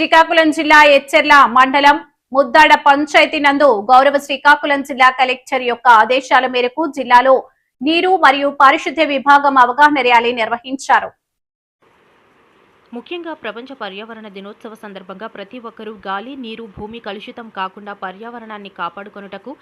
శ్రీకాకుళం జిల్లా ఎచ్చెర్ల మండలం ముద్దాడ పంచాయతీ నందు గౌరవ శ్రీకాకుళం జిల్లా కలెక్టర్ యొక్క ఆదేశాల మేరకు జిల్లాలో నీరు మరియు పారిశుద్ధ్య విభాగం అవగాహన ర్యాలీ నిర్వహించారు. ముఖ్యంగా ప్రపంచ పర్యావరణ దినోత్సవ సందర్భంగా ప్రతి ఒక్కరూ గాలి, నీరు, భూమి కలుషితం కాకుండా పర్యావరణాన్ని కాపాడుకొనుటకు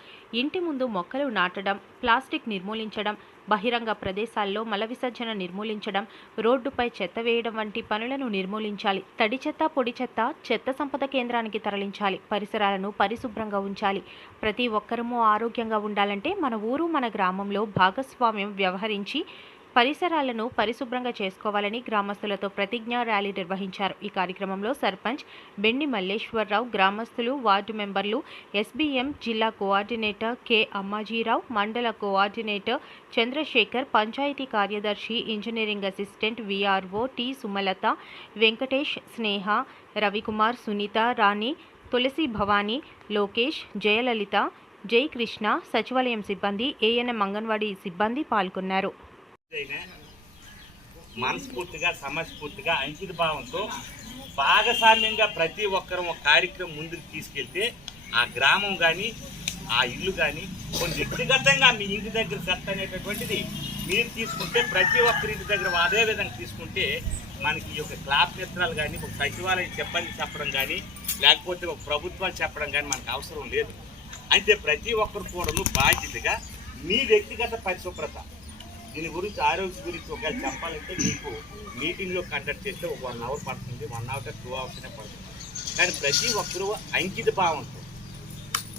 ఇంటి ముందు మొక్కలు నాటడం, ప్లాస్టిక్ నిర్మూలించడం, బహిరంగ ప్రదేశాల్లో మల విసర్జన నిర్మూలించడం, రోడ్డుపై చెత్త వేయడం వంటి పనులను నిర్మూలించాలి. తడి చెత్త, పొడి చెత్త చెత్త సంపద కేంద్రానికి తరలించాలి. పరిసరాలను పరిశుభ్రంగా ఉంచాలి. ప్రతి ఒక్కరూ ఆరోగ్యంగా ఉండాలంటే మన ఊరు, మన గ్రామంలో భాగస్వామ్యం వ్యవహరించి పరిసరాలను పరిశుభ్రంగా చేసుకోవాలని గ్రామస్తులతో ప్రతిజ్ఞా ర్యాలీ నిర్వహించారు. ఈ కార్యక్రమంలో సర్పంచ్ బెండి మల్లేశ్వరరావు, గ్రామస్తులు, వార్డు మెంబర్లు, ఎస్బీఎం జిల్లా కోఆర్డినేటర్ కె అమ్మాజీరావు, మండల కోఆర్డినేటర్ చంద్రశేఖర్, పంచాయతీ కార్యదర్శి, engineering assistant VRO T Sumalatha, Venkatesh, Sneha, Ravikumar, Sunitha, Rani, Tulasi, Bhavani, Lokesh, Jayalalitha, Jai Krishna, సచివాలయం సిబ్బంది, ఏఎన్ఎం అంగన్వాడీ సిబ్బంది పాల్గొన్నారు. మనస్ఫూర్తిగా, సమస్ఫూర్తిగా, అంకిత భావంతో భాగస్వామ్యంగా ప్రతి ఒక్కరూ ఒక కార్యక్రమం ముందుకు తీసుకెళ్తే ఆ గ్రామం కానీ ఆ ఇల్లు కానీ కొన్ని వ్యక్తిగతంగా మీ ఇంటి దగ్గర చెత్త అనేటటువంటిది మీరు తీసుకుంటే ప్రతి ఒక్కరి ఇంటి దగ్గర అదే విధంగా తీసుకుంటే మనకి ఈ యొక్క క్లాప్ చిత్రాలు కానీ ఒక సచివాలయం సిబ్బంది చెప్పడం కానీ లేకపోతే ఒక ప్రభుత్వాలు చెప్పడం కానీ మనకు అవసరం లేదు. అంటే ప్రతి ఒక్కరు కూడా బాధ్యతగా మీ వ్యక్తిగత పరిశుభ్రత దీని గురించి ఆరోగ్య గురించి ఒకవేళ చెప్పాలంటే మీకు మీటింగ్లో కండక్ట్ చేస్తే ఒక 1 అవర్ పడుతుంది, 1 అవర్ 2 అవర్స్నే పడుతుంది. కానీ ప్రతి ఒక్కరూ అంకిత భావంతో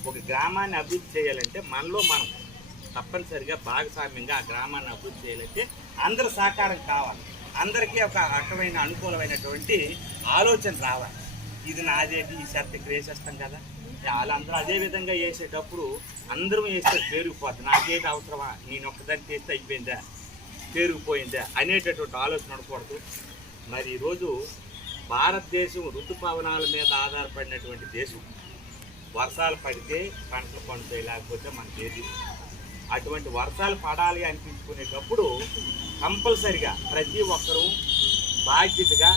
ఒక గ్రామాన్ని అభివృద్ధి చేయాలంటే మనలో మనం తప్పనిసరిగా భాగస్వామ్యంగా ఆ గ్రామాన్ని అభివృద్ధి చేయాలంటే అందరి సహకారం కావాలి. అందరికీ ఒక రకమైన అనుకూలమైనటువంటి ఆలోచన రావాలి. ఇది నాదేది, ఈ చెత్త ఇక్కడ వేసేస్తాం కదా, వాళ్ళందరూ అదే విధంగా వేసేటప్పుడు అందరూ వేస్తే పేరుకుపోతుంది. నాకేది అవసరమా, నేను ఒక్కదాన్ని చేస్తే అయిపోయిందా, పేరుకుపోయిందా అనేటటువంటి ఆలోచన ఉండకూడదు. మరి ఈరోజు భారతదేశం ఋతుపవనాల మీద ఆధారపడినటువంటి దేశం. వర్షాలు పడితే పంటలు పండుతాయి, లేకపోతే మనకి ఏది. అటువంటి వర్షాలు పడాలి అనిపించుకునేటప్పుడు కంపల్సరిగా ప్రతి ఒక్కరూ బాధ్యతగా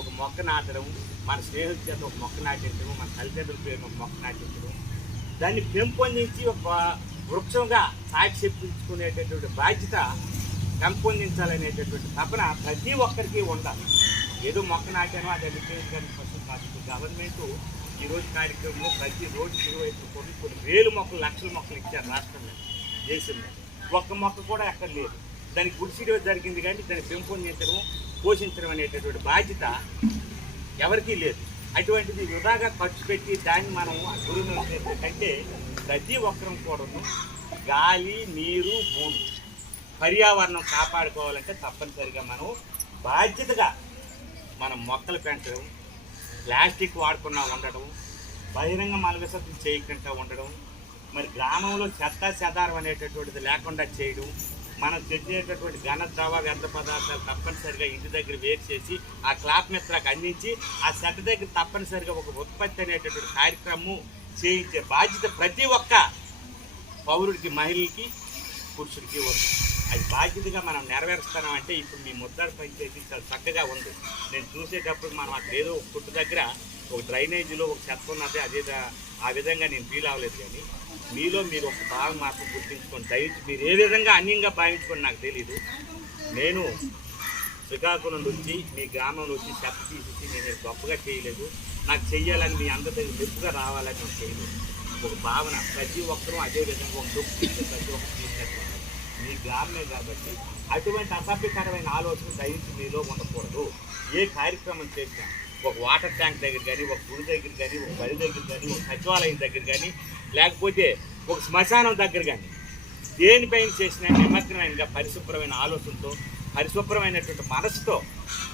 ఒక మొక్క నాటడం, మన స్నేహితుల చేత ఒక మొక్క నాటించడం, మన తల్లిదండ్రుల పేరు ఒక మొక్క నాటించడం, దాన్ని పెంపొందించి ఒక వృక్షంగా సాక్షి చెప్పించుకునేటటువంటి బాధ్యత పెంపొందించాలనేటటువంటి తపన ప్రతి ఒక్కరికి ఉండాలి. ఏదో మొక్క నాటానో అది కానీ ఫస్ట్ కాదు. గవర్నమెంట్ ఈరోజు కార్యక్రమంలో ప్రతి రోడ్డు ఇరువైపు కొన్ని వేలు మొక్కలు, లక్షల మొక్కలు ఇచ్చారు రాష్ట్రంలో, దేశంలో. ఒక్క మొక్క కూడా ఎక్కడ లేదు. దానికి గుడిసిడి జరిగింది కానీ దాన్ని పెంపొందించడం, పోషించడం అనేటటువంటి బాధ్యత ఎవరికీ లేదు. అటువంటిది వృధాగా ఖర్చు పెట్టి దాన్ని మనం గురువు కంటే ప్రతి ఒక్కరం కూడా గాలి, నీరు, భూమి, పర్యావరణం కాపాడుకోవాలంటే తప్పనిసరిగా మనం బాధ్యతగా మనం మొక్కలు పెంచడం, ప్లాస్టిక్ వాడకుండా ఉండడం, బహిరంగ మల విసర్జన చేయకుండా ఉండడం, మరి గ్రామంలో చెత్త చెదారం అనేటటువంటిది లేకుండా చేయడం, మనం తెచ్చేటటువంటి ఘన ద్రవ వ్యర్థ పదార్థాలు తప్పనిసరిగా ఇంటి దగ్గర వేరు చేసి ఆ క్లాప్ మిత్రకు అందించి ఆ చెత్త దగ్గర తప్పనిసరిగా ఒక ఉత్పత్తి అనేటటువంటి కార్యక్రమం చేయించే బాధ్యత ప్రతి ఒక్క పౌరుడికి, మహిళలకి, పురుషుడికి ఉంది. అది బాధ్యతగా మనం నెరవేరుస్తామంటే ఇప్పుడు మీ ముద్దాడ పంచాయతీ చాలా చక్కగా ఉంది. నేను చూసేటప్పుడు మనం అక్కడ ఏదో ఒక పుట్టు దగ్గర ఒక డ్రైనేజీలో ఒక చెత్త ఉన్నది, అదే ఆ విధంగా నేను ఫీల్ అవ్వలేదు. కానీ మీలో మీరు ఒక భాగం మాత్రం గుర్తించుకొని దయచి మీరు ఏ విధంగా అన్యంగా భావించుకొని నాకు తెలీదు. నేను శ్రీకాకుళం నుంచి మీ గ్రామం నుంచి చెత్త తీసేసి నేను గొప్పగా చేయలేదు. నాకు చెయ్యాలని మీ అందరి దగ్గర మెప్పుగా రావాలని నేను చేయలేదు. ఒక భావన ప్రతి ఒక్కరూ అదే విధంగా ఒక డొక్కు తీస్తే ప్రతి ఒక్కరు తీసుకెళ్తారు. మీ గ్రామమే కాబట్టి అటువంటి అసభ్యకరమైన ఆలోచన దయచి మీలో ఉండకూడదు. ఏ కార్యక్రమం చేసినా ఒక వాటర్ ట్యాంక్ దగ్గర కానీ, ఒక గుడి దగ్గర కానీ, ఒక బడి దగ్గర కానీ, ఒక సచివాలయం దగ్గర కానీ, లేకపోతే ఒక శ్మశానం దగ్గర కానీ దేనిపైన చేసిన నిమగ్నమైనగా పరిశుభ్రమైన ఆలోచనతో, పరిశుభ్రమైనటువంటి మనసుతో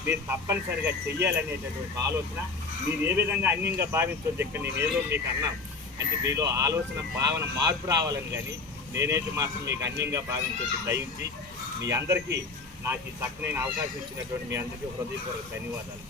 మీరు తప్పనిసరిగా చెయ్యాలనేటటువంటి ఆలోచన మీరు ఏ విధంగా అన్యంగా భావించవచ్చు. ఇక్కడ నేను ఏదో మీకు అన్నాను అంటే మీలో ఆలోచన భావన మార్పు రావాలని, కానీ నేనైతే మాత్రం మీకు అన్యంగా భావించవచ్చు. దయించి మీ అందరికీ నాకు ఈ చక్కనైన అవకాశం ఇచ్చినటువంటి మీ అందరికీ హృదయపూర్వక ధన్యవాదాలు.